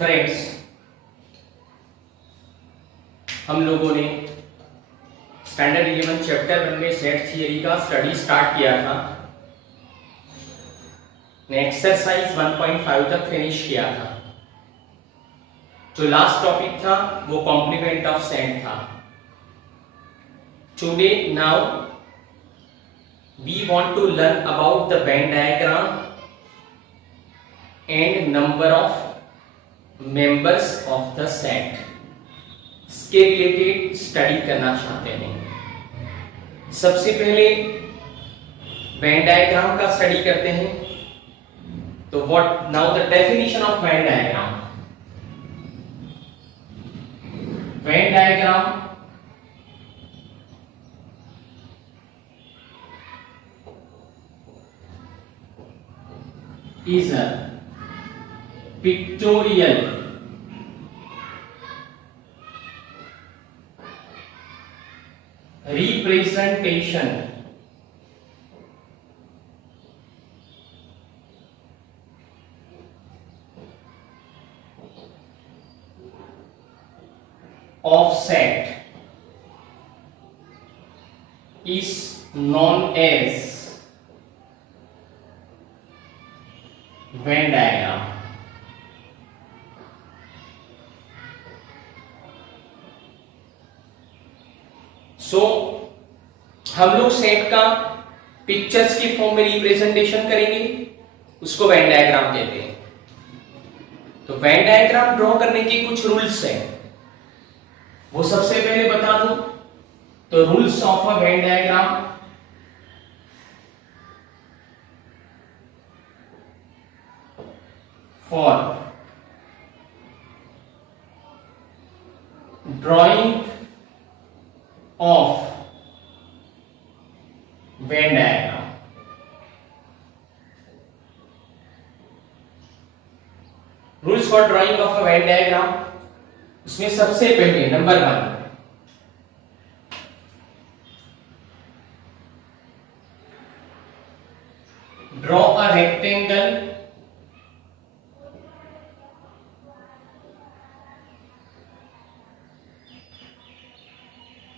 फ्रेंड्स, हम लोगों ने स्टैंडर्ड 11 चैप्टर 1 में सेट थियरी का स्टडी स्टार्ट किया था। एक्सरसाइज 1.5 तक फिनिश किया था। जो लास्ट टॉपिक था वो कॉम्प्लीमेंट ऑफ सेट था। Today now we want to learn about the Venn diagram and number of members of the set. इसके रिलेटेड स्टडी करना चाहते हैं। सबसे पहले वेन डायग्राम का स्टडी करते हैं। तो what now the definition of Venn diagram. Venn diagram is a pictorial representation of set is known as Venn diagram. So हम लोग सेट का पिक्चर्स की फॉर्म में रिप्रेजेंटेशन करेंगे, उसको वेन डायग्राम कहते हैं। तो वेन डायग्राम ड्रॉ करने के कुछ रूल्स हैं, वो सबसे पहले बता दूं। तो rules of a Venn diagram. For drawing of Venn diagram, rules for drawing of a Venn diagram, उसमें सबसे पहले नंबर 1, draw a rectangle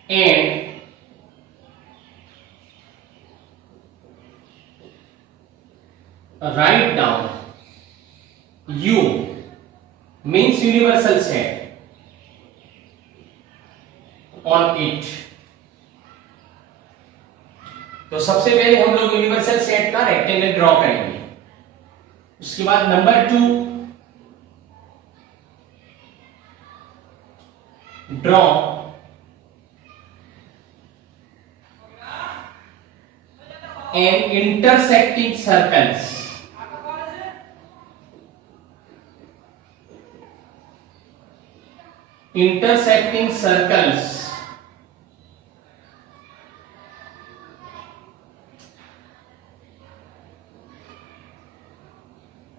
and write down U means universal set on it। तो सबसे पहले हम लोग यूनिवर्सल सेट का rectangle draw करेंगे। उसके बाद नंबर 2, draw and intersecting circles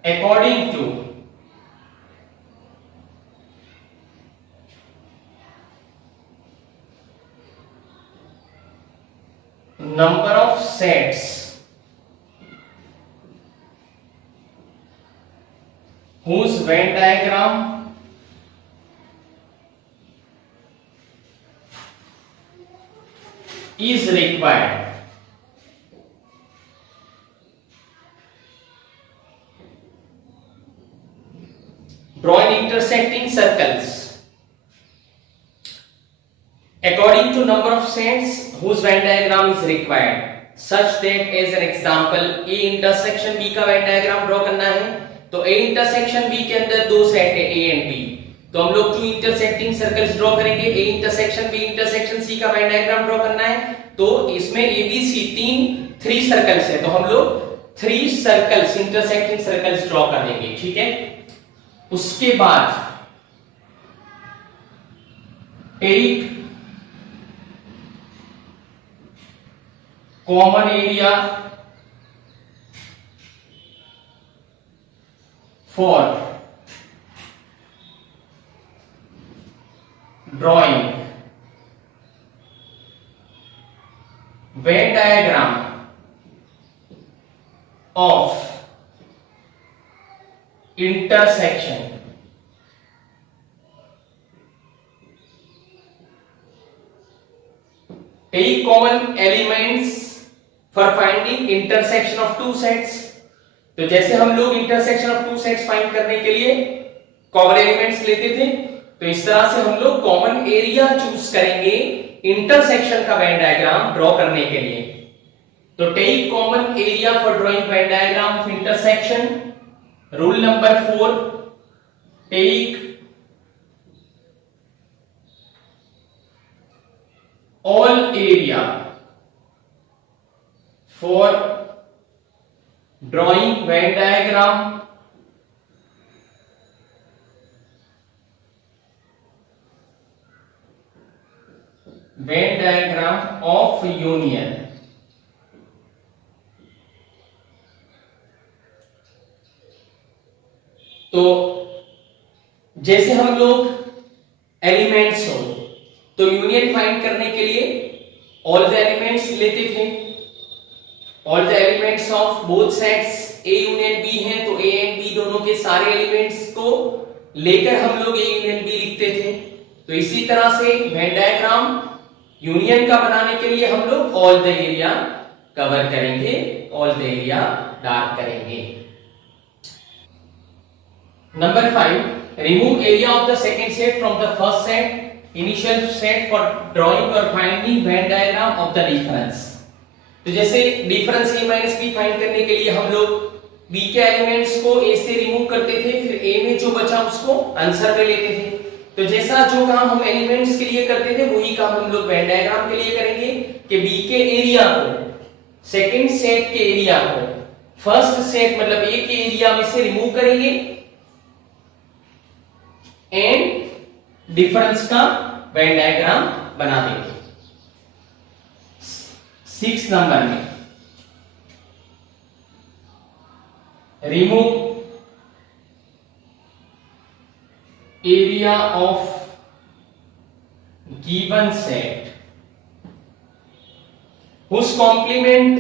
according to number of sets whose Venn diagram is required। Draw intersecting circles according to number of sets whose Venn diagram is required, such that as an example A intersection B का Venn diagram draw करना है। तो A intersection B के अंदर दो सेट है A and B, तो हम लोग 2 इंटरसेक्टिंग सर्कल्स ड्रॉ करेंगे। A intersection B intersection C का वेन डायग्राम ड्रॉ करना है। तो इसमें ABC 3 सर्कल्स है, तो हम लोग 3 सर्कल्स इंटरसेक्टिंग सर्कल्स ड्रॉ कर देंगे। ठीक है। उसके बाद take common area for drawing Venn diagram of intersection Take common elements for finding intersection of two sets. तो जैसे हम लोग intersection of two sets find करने के लिए कॉमन एलिमेंट्स लेते थे, तो इस तरह से हम लोग कॉमन एरिया चूज करेंगे इंटरसेक्शन का वेन डायग्राम ड्रॉ करने के लिए। तो take common area for drawing Venn diagram of intersection. Rule number 4, take all area for drawing Venn diagram of union। तो जैसे हम लोग एलिमेंट्स हो तो यूनियन फाइंड करने के लिए ऑल द एलिमेंट्स लेते थे। All the elements of both sets A union B हैं, तो ए एंड बी दोनों के सारे एलिमेंट्स को लेकर हम लोग ए यूनियन बी लिखते थे। तो इसी तरह से वेन डायग्राम यूनियन का बनाने के लिए हम लोग ऑल द एरिया कवर करेंगे, ऑल द एरिया डार्क करेंगे। Number 5, remove area of the second set from the first set. Initial set for drawing और finding Venn diagram of the difference. तो जैसे difference a minus B find करने के लिए हम लोग b के एलिमेंट्स को a से रिमूव करते थे, फिर a में जो बचा उसको आंसर में लेते थे। तो जैसा जो काम हम एलिमेंट्स के लिए करते थे वही काम हम लोग वेन डायग्राम के लिए करेंगे कि b के एरिया को सेकंड सेट के एरिया को फर्स्ट सेट मतलब a के एरिया में से रिमूव करेंगे एंड डिफरेंस का वेन डायग्राम बना देंगे। 6 नंबर में remove area of given set उस कॉम्प्लीमेंट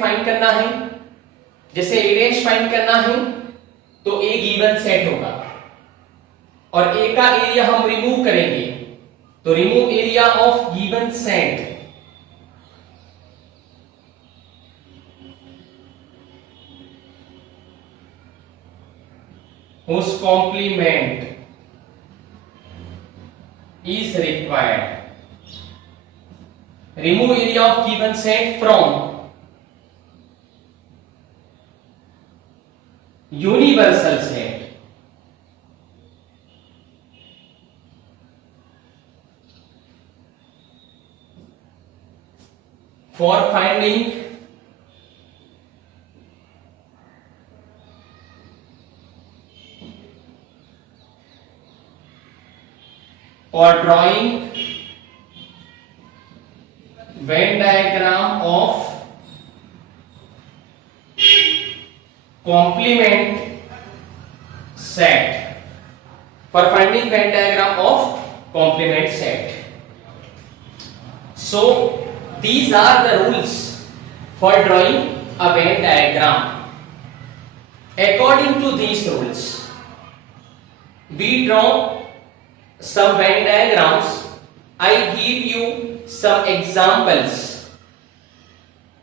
फाइंड करना है। जैसे a' फाइंड करना है तो a गिवन सेट होगा और a का एरिया हम रिमूव करेंगे, तो remove area of given set whose complement is required। remove area of given set from universal set। for finding or drawing Venn diagram of complement set। For finding Venn diagram of complement set। So these are the rules for drawing a Venn diagram। According to these rules, we draw some Venn diagrams. I give you some examples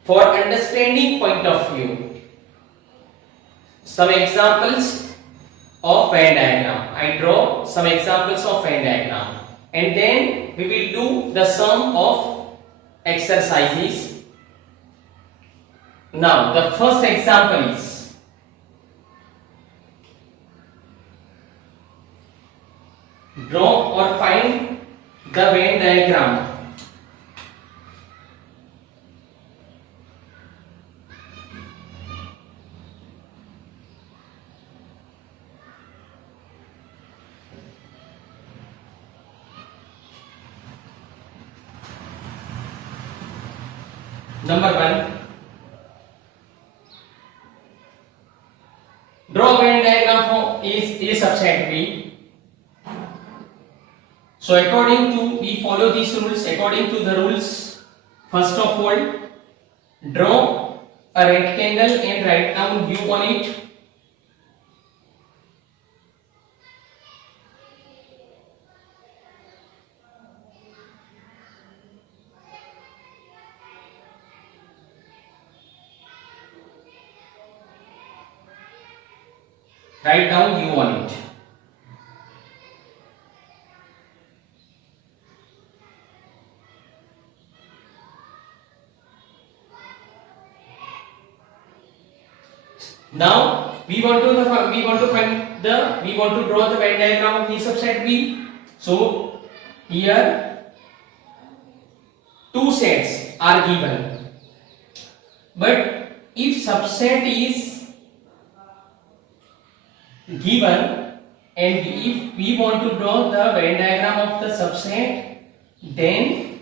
for understanding point of view. Some examples of Venn diagram. I draw some examples of Venn diagram, and then we will do the sum of exercises. Now the first example is draw or find the Venn diagram number 1। draw Venn diagram for A subset B। So according to, we follow these rules. According to the rules, first of all, draw a rectangle and write down view on it। Write down U on it. Now we want to draw the Venn diagram of V subset V. So here two sets are given, but if subset is given and if we want to draw the Venn diagram of the subset, then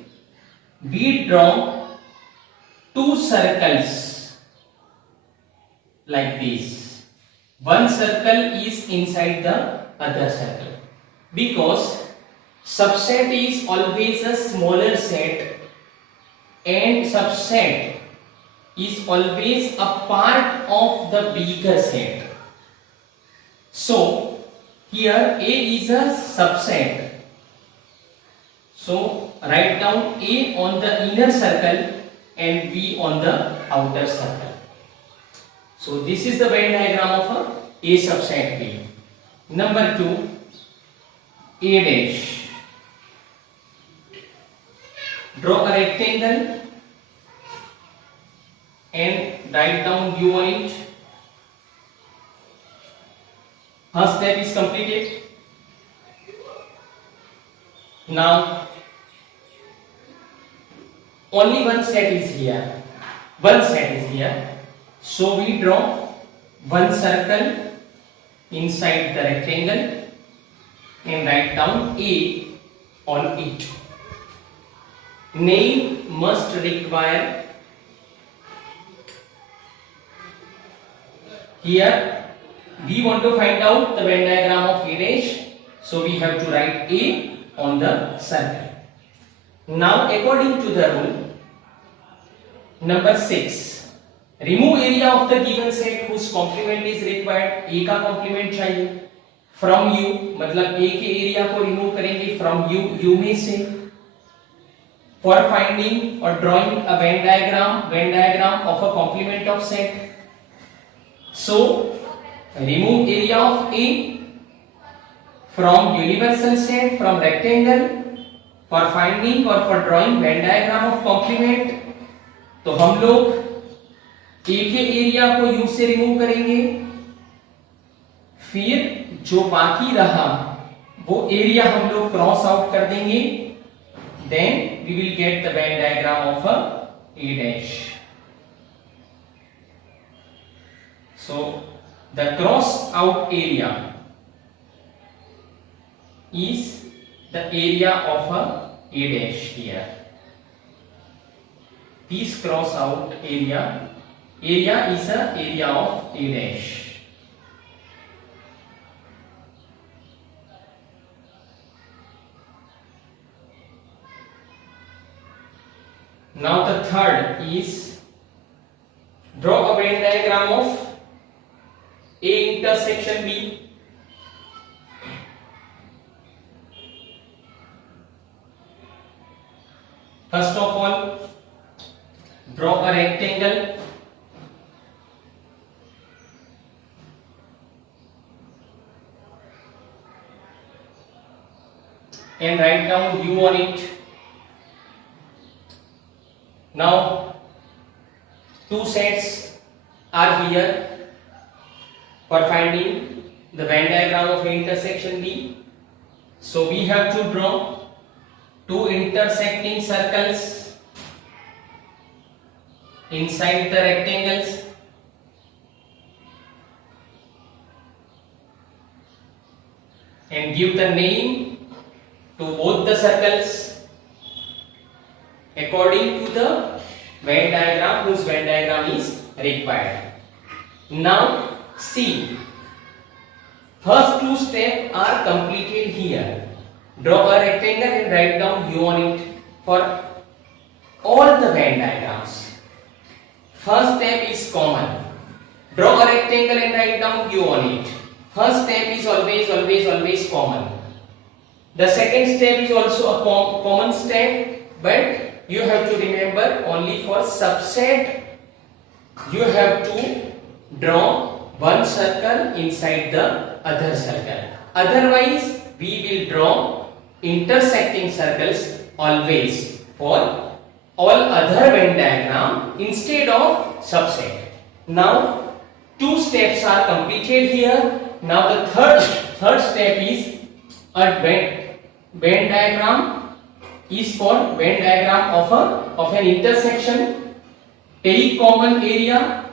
we draw two circles like this. One circle is inside the other circle, because subset is always a smaller set and subset is always a part of the bigger set. So here A is a subset, so write down A on the inner circle and B on the outer circle. So this is the Venn diagram of A subset B. Number 2, A dash. Draw a rectangle and write down U on it. First step is completed. Now only one set is here. So we draw one circle inside the rectangle and write down A on it. Name must require. Here we want to find out the Venn diagram of A dash, so we have to write A on the circle. Now according to the rule number 6, remove area of the given set whose complement is required. A का complement चाहिए from U, मतलब A के area को रिमूव करेंगे from U में से. For finding or drawing a Venn diagram of a complement of set. So remove area of A from universal set, from rectangle. For finding or for drawing Venn diagram of complement, तो हम लोग A के area को U से रिमूव करेंगे, फिर जो बाकी रहा वो एरिया हम लोग क्रॉस आउट कर देंगे. Then we will get the Venn diagram of A dash. So the cross out area is the area of A dash here. This cross out area is the area of A dash. Now the third is draw a Venn diagram of A intersection B. First of all, draw a rectangle and write down U on it. Now two sets are here for finding the Venn diagram of intersection B. So we have to draw two intersecting circles inside the rectangles. And give the name to both the circles according to the Venn diagram whose Venn diagram is required. Now see, first two steps are completed here. Draw a rectangle and write down U on it for all the Venn diagrams. First step is common. Draw a rectangle and write down U on it. First step is always common. The second step is also a common step, but you have to remember only for subset you have to draw one circle inside the other circle. Otherwise, we will draw intersecting circles always for all other Venn diagram instead of subset. Now, two steps are completed here. Now, the third step is a Venn diagram is for Venn diagram of an intersection. Take common area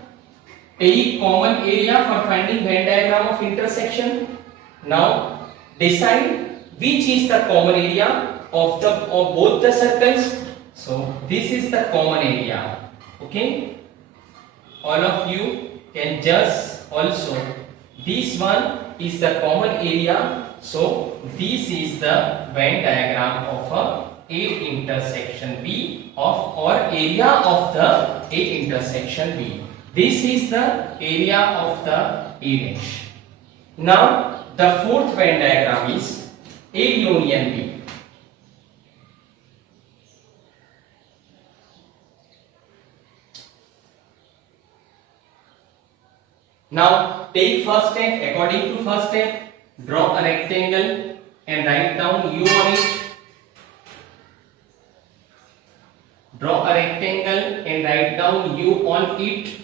for finding Venn diagram of intersection. Now decide which is the common area of both the circles. So this is the common area. Okay, all of you can judge also. This one is the common area. So this is the Venn diagram of A intersection B or area of the A intersection B. This is the area of the A dash. Now the fourth Venn diagram is A union B. Now take first step. According to first step, draw a rectangle and write down U on it. Draw a rectangle and write down U on it.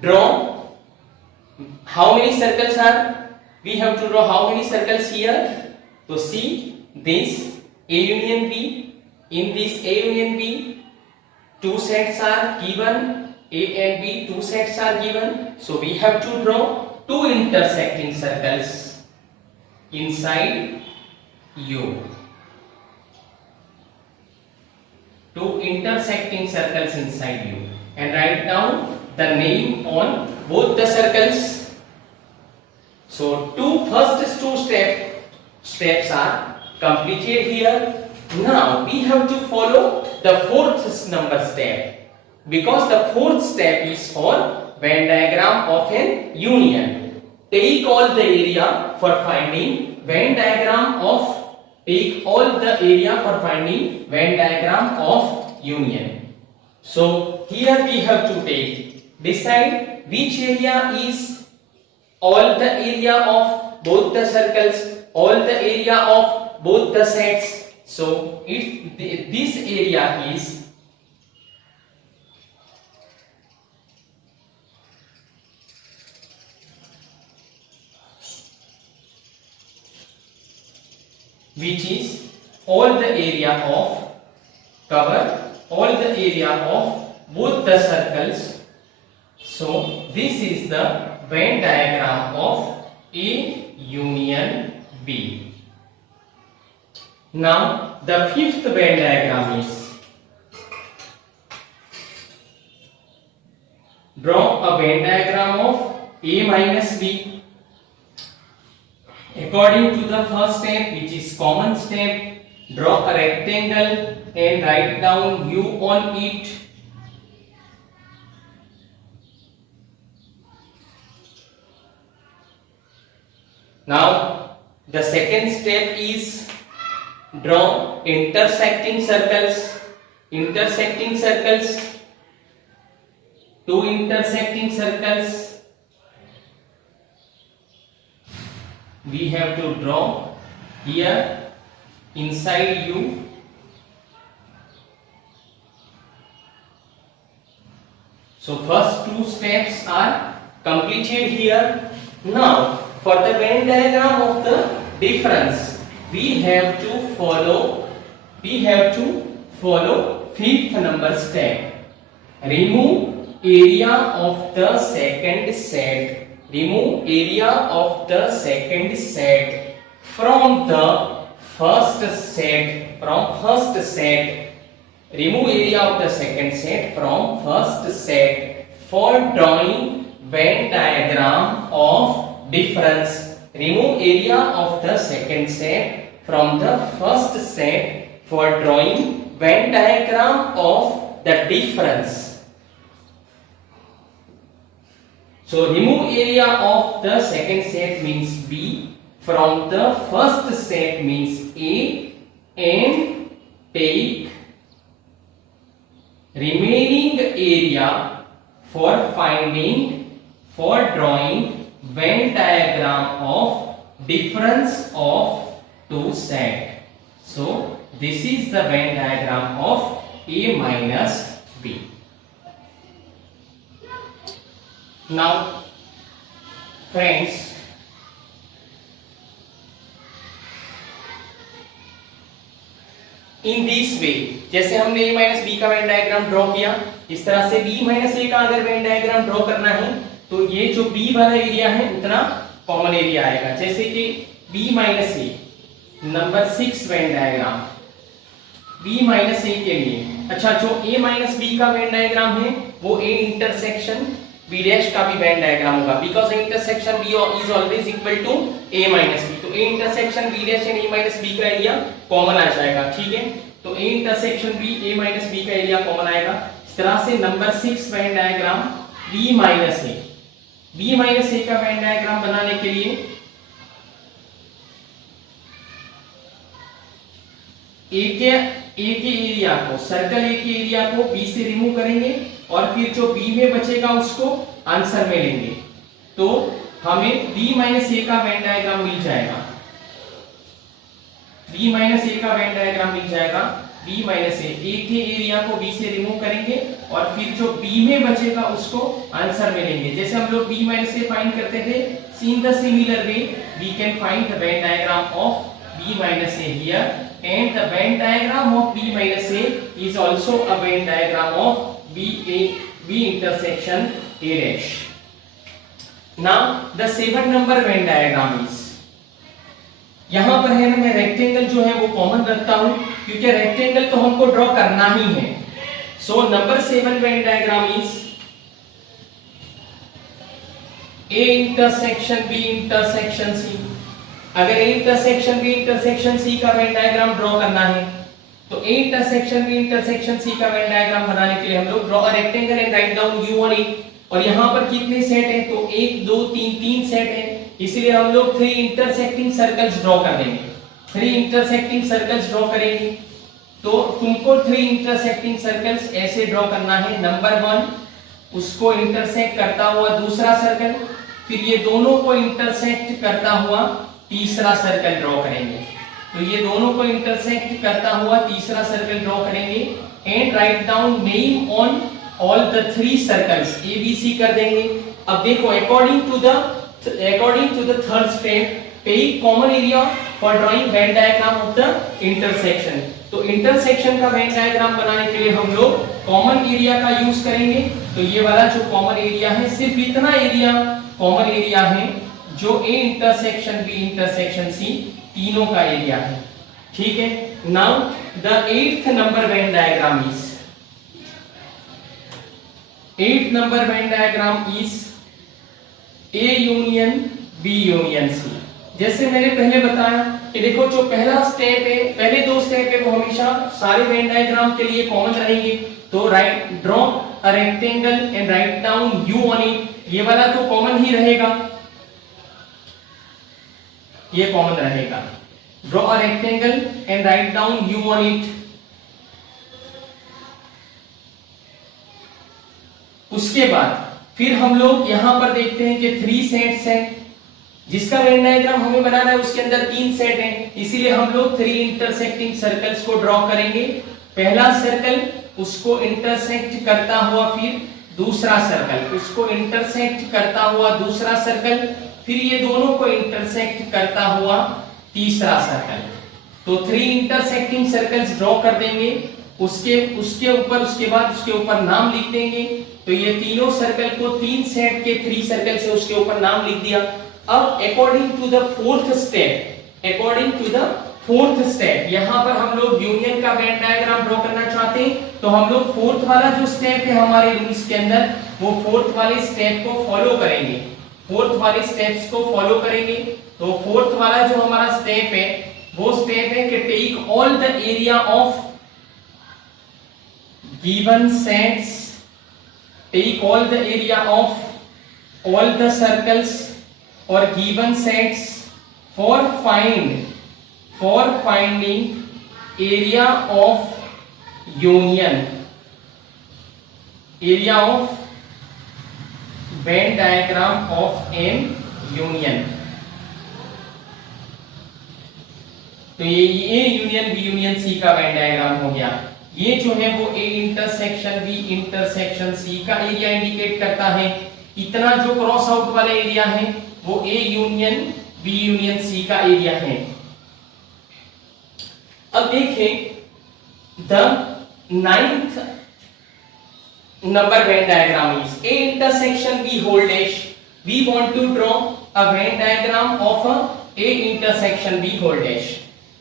Draw how many circles are? We have to draw how many circles here? So see this A union B. In this A union B, two sets are given. A and B, two sets are given. So we have to draw two intersecting circles inside U. Two intersecting circles inside U, and write down the name on both the circles. So first two steps are completed here. Now we have to follow the fourth number step, because the fourth step is for Venn diagram of an union. Take all the area for finding Venn diagram of Venn diagram of union. So here we have to decide which area is all the area of both the circles, all the area of both the sets. So this area is which is all the area of cover all the area of both the circles. So this is the Venn diagram of A union B. Now the fifth Venn diagram is, draw a Venn diagram of A minus B. According to the first step, which is common step, draw a rectangle and write down U on it. Now the second step is draw intersecting circles. Two intersecting circles we have to draw here inside U. So first two steps are completed here. Now for the Venn diagram of the difference, we have to follow fifth number step. Remove area of the second set. Remove area of the second set from the first set. Remove area of the second set from first set for drawing Venn diagram of difference. Remove area of the second set from the first set for drawing Venn diagram of the difference. So remove area of the second set means B, from the first set means A, and take remaining area for finding, for drawing Venn diagram of difference of two set. So this is the Venn diagram of A minus B. Now friends, in this way, जैसे हमने a minus B का Venn diagram draw किया, इस तरह से b minus ए का अगर when diagram draw करना है तो ये जो b वाला एरिया है उतना कॉमन एरिया आएगा। जैसे कि b minus A number 6 Venn diagram b minus A के लिए, अच्छा जो a माइनस बी का वेन डायग्राम है वो a इंटरसेक्शन b डैश का भी वेन डायग्राम होगा, because intersection b is always equal to a minus B, तो a intersection b dash and a minus B का एरिया कॉमन आ जाएगा। ठीक है, तो a intersection b a minus b का एरिया कॉमन आएगा। इस तरह से नंबर 6 Venn diagram b minus a का वेन डायग्राम बनाने के लिए a के एरिया को, सर्कल a के एरिया को b से रिमूव करेंगे और फिर जो b में बचेगा उसको आंसर में लेंगे, तो हमें b माइनस a का वेन डायग्राम मिल जाएगा। b माइनस a का वेन डायग्राम मिल जाएगा। b माइनस a के एरिया को b से रिमूव करेंगे और फिर जो b में बचेगा उसको आंसर में लेंगे। जैसे हम लोग b माइनस a फाइंड करते थे, in the similar way we can find the Venn diagram of b minus a here, and the Venn diagram of b minus a is also a Venn diagram of b intersection a dash. Now the 7 number Venn diagram is, यहां पर है ना, मैं रेक्टेंगल जो है वो कॉमन रखता हूं क्योंकि रेक्टेंगल तो हमको ड्रॉ करना ही है। So number 7 Venn diagram is a intersection b intersection c। अगर a intersection b intersection c का वेन डायग्राम ड्रॉ करना है तो a intersection b intersection c का वेन डायग्राम बनाने के लिए हम लोग draw a rectangle and write down u on it. और यहां पर कितने सेट हैं, तो 1 2 3 3 सेट हैं, इसलिए हम लोग 3 इंटरसेक्टिंग सर्कल्स ड्रॉ कर देंगे। 3 इंटरसेक्टिंग सर्कल्स ड्रॉ करेंगे तो तुमको 3 इंटरसेक्टिंग सर्कल्स ऐसे ड्रॉ करना है। नंबर 1 उसको इंटरसेक्ट करता हुआ दूसरा सर्कल, फिर ये दोनों को इंटरसेक्ट करता हुआ तीसरा सर्कल ड्रॉ करेंगे। तो ये दोनों को इंटरसेक्ट करता हुआ तीसरा सर्कल ड्रॉ करेंगे and write down name on all the 3 circles, A B C कर देंगे। अब देखो according to the third step, take common area for drawing Venn diagram of the intersection. तो इंटरसेक्शन का वेन डायग्राम बनाने के लिए हम लोग कॉमन एरिया का यूज करेंगे। तो ये वाला जो कॉमन एरिया है, सिर्फ इतना एरिया कॉमन एरिया है जो a intersection b intersection c तीनों का एरिया है। ठीक है, now the 8th number when diagram is, 8th number when diagram is a union b union c। जैसे मैंने पहले बताया कि देखो जो पहला स्टेप है, पहले 2 स्टेप है वो हमेशा सारे वेन डायग्राम के लिए कॉमन रहेंगे। तो right draw a rectangle and write down u on it, ये वाला तो कॉमन ही रहेगा, ये कॉमन रहेगा। Draw a rectangle and write down u on it. उसके बाद फिर हम लोग यहां पर देखते हैं कि 3 सेट्स हैं, जिसका वेन डायग्राम हमें बनाना है उसके अंदर 3 सेट हैं, इसीलिए हम लोग 3 इंटरसेक्टिंग सर्कल्स को ड्रॉ करेंगे। पहला सर्कल उसको इंटरसेक्ट करता हुआ फिर दूसरा सर्कल, उसको इंटरसेक्ट करता हुआ दूसरा सर्कल, फिर ये दोनों को इंटरसेक्ट करता हुआ तीसरा सर्कल। तो 3 इंटरसेक्टिंग सर्कल्स ड्रॉ कर देंगे। उसके ऊपर नाम लिख देंगे। तो ये तीनों सर्कल को 3 सेट के 3 सर्कल से उसके ऊपर नाम लिख दिया। अब according to the fourth step यहाँ पर हम लोग यूनियन का वेन डायग्राम ड्रॉ करना चाहते हैं, तो हम लोग फोर्थ वाला जो स्टेप है हमारे रूल्स के अंदर, वो फोर्थ वाले स्टेप को फॉलो करेंगे। फोर्थ वाले स्टेप्स को फॉलो करेंगे। तो फोर्थ वाला जो हमारा स्टेप है वो स्टेप है कि take all the area of given sets, take all the area of all the circles और given sets for finding area of union, area of Venn diagram of an union. तो ये A union B union C का Venn diagram हो गया। ये जो है वो A intersection B intersection C का एरिया इंडिकेट करता है। इतना जो क्रॉस आउट वाला एरिया है वो A union B union C का एरिया है। अब देखें the 9th number Venn diagram is A intersection B whole dash. We want to draw a Venn diagram of A intersection B whole dash.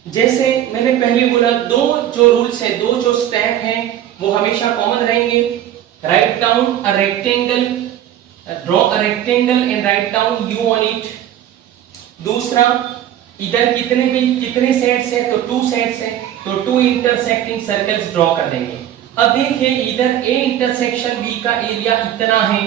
जैसे मैंने पहले बोला, दो जो रूल्स है, दो जो स्टेप हैं वो हमेशा कॉमन रहेंगे। Write down a rectangle, draw a rectangle and write down you on it. दूसरा, इधर कितने सेट्स हैं, तो 2 सेट्स हैं, तो 2 इंटरसेक्टिंग सर्कल्स ड्रॉ कर देंगे। अब देखिए इधर ए इंटरसेक्शन बी का एरिया इतना है,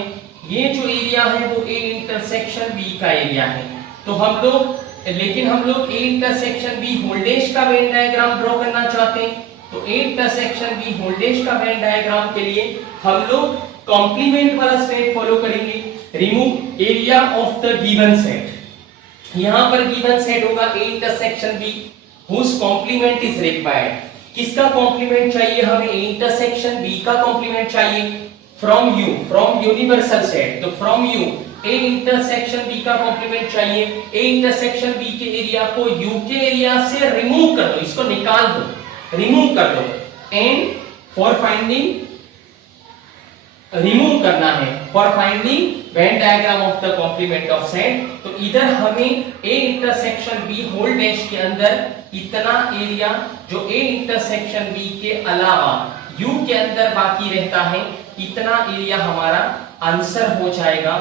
ये जो एरिया है वो ए इंटरसेक्शन बी का एरिया है। तो हम लोग ए इंटरसेक्शन बी होल्डेज का वेन डायग्राम ड्रॉ करना चाहते हैं। तो ए इंटरसेक्शन बी होल्डेज का वेन डायग्राम के लिए हम लोग कॉम्प्लीमेंट वाला स्टेप फॉलो करेंगे। Remove area of the given set. यहां पर गिवन सेट होगा A intersection B whose complement is required. किसका कॉम्प्लीमेंट चाहिए हमें? ए इंटरसेक्शन बी का कॉम्प्लीमेंट चाहिए from U, from universal set. तो from U A intersection B का कॉम्प्लीमेंट चाहिए। ए इंटरसेक्शन बी के एरिया को यू के एरिया से रिमूव कर दो, इसको निकाल दो, रिमूव कर दो। एंड फॉर फाइंडिंग, रिमूव करना है for finding Venn diagram of the complement of set. तो इधर हमें A intersection B whole dash के अंदर इतना एरिया जो ए इंटरसेक्शन बी के अलावा यू के अंदर बाकी रहता है, इतना एरिया हमारा आंसर हो जाएगा।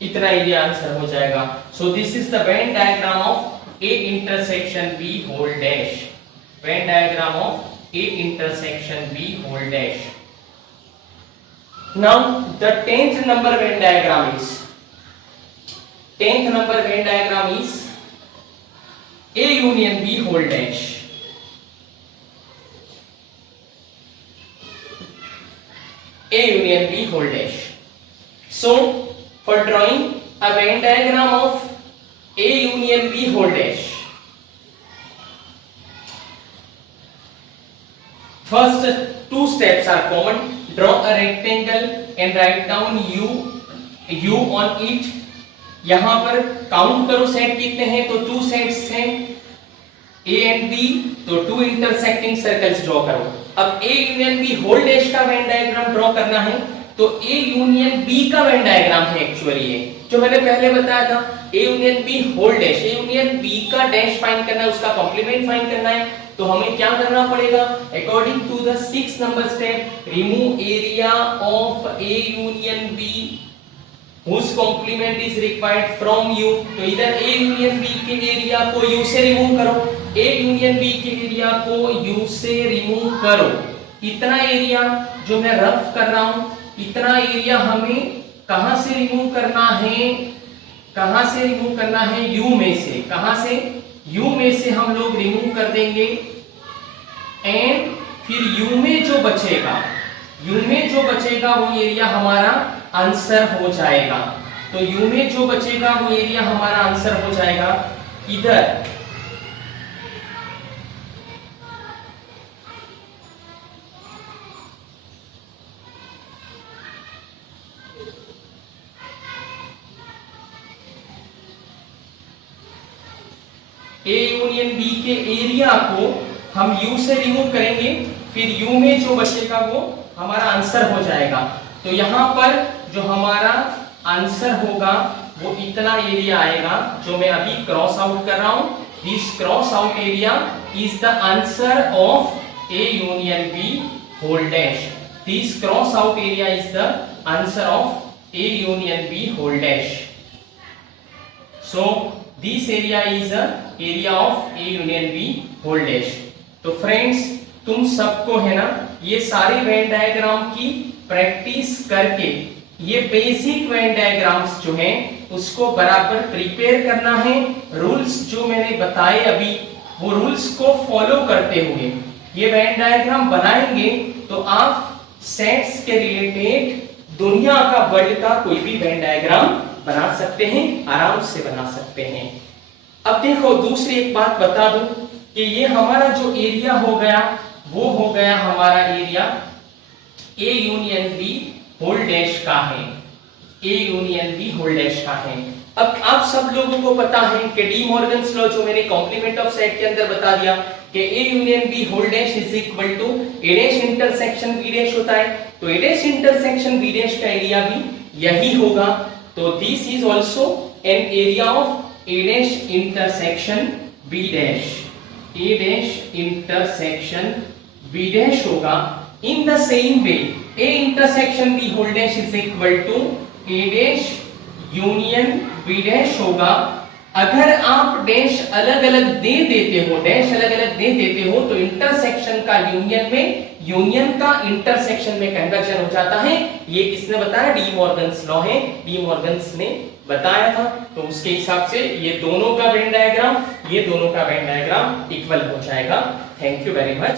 इतना एरिया आंसर हो जाएगा। So this is the Venn diagram of A intersection B whole dash. Venn diagram of A intersection B whole dash. Now the 10th number Venn diagram is, 10th number Venn diagram is A union B whole dash. A union B whole dash. So for drawing a Venn diagram of A union B whole dash, first 2 steps are common. Draw a rectangle and write down U on it. यहां पर काउंट करो सेट कितने हैं, तो 2 सेट्स हैं A and B, तो 2 intersecting circles draw करो। अब A union B whole dash का वेन डायग्राम ड्रॉ करना है, तो A यूनियन B का वेन डायग्राम है एक्चुअली ये जो मैंने पहले बताया था। A union B whole dash, A union B का डैश फाइंड करना है, उसका कॉम्प्लीमेंट फाइंड करना है। तो हमें क्या करना पड़ेगा? According to the 6th number step, remove area of A union B whose complement is required from U। तो इधर A यूनियन B के एरिया को U से रिमूव करो, A यूनियन B के एरिया को U से रिमूव करो। इतना एरिया जो मैं रफ कर रहा हूं, इतना एरिया हमें कहां से रिमूव करना है? कहां से रिमूव करना है? U में से। कहां से? U में से हम लोग रिमूव कर देंगे। एंड फिर U में जो बचेगा, U में जो बचेगा वो एरिया हमारा आंसर हो जाएगा। तो U में जो बचेगा वो एरिया हमारा आंसर हो जाएगा। इधर A यूनियन B के एरिया को हम U से रिमूव करेंगे, फिर U में जो बचेगा वो हमारा आंसर हो जाएगा। तो यहां पर जो हमारा आंसर होगा वो इतना एरिया आएगा जो मैं अभी क्रॉस आउट कर रहा हूं। This cross out area is the answer of A union B whole dash. This cross out area is the answer of A union B whole dash. So this area is the area of A union B whole dash. तो फ्रेंड्स तुम सबको है ना ये सारे Venn diagram की प्रैक्टिस करके ये बेसिक वेन डायग्राम्स जो हैं उसको बराबर प्रिपेयर करना है। रूल्स जो मैंने बताए अभी वो रूल्स को फॉलो करते हुए ये वेन डायग्राम बनाएंगे तो आप सेट्स के रिलेटेड दुनिया का वर्ल्ड का कोई भी वेन डायग्राम बना सकते हैं, आराम से बना सकते हैं। अब देखो दूसरी एक बात बता दूं कि ये हमारा जो एरिया हो गया वो हो गया हमारा area A union B whole dash का है, A union B whole dash का है। अब आप सब लोगों को पता है कि डी मॉर्गन्स लॉ जो मैंने कॉम्प्लीमेंट ऑफ सेट के अंदर बता दिया कि A union B whole dash is equal to A dash intersection B dash होता है। तो A dash intersection B dash का एरिया भी यही होगा। तो this is also an area of A dash intersection B dash, A dash intersection B dash होगा। In the same way A intersection B whole dash is equal to A dash union B dash होगा। अगर आप डैश अलग अलग दे देते हो, डैश अलग अलग दे देते हो तो इंटरसेक्शन का यूनियन में, यूनियन का इंटरसेक्शन में कन्वर्जन हो जाता है। ये किसने बताया? डी मॉर्गन्स लॉ है, डी मॉर्गन्स ने बताया था। तो उसके हिसाब से ये दोनों का वेन डायग्राम, ये दोनों का वेन डायग्राम इक्वल हो जाएगा। Thank you very much.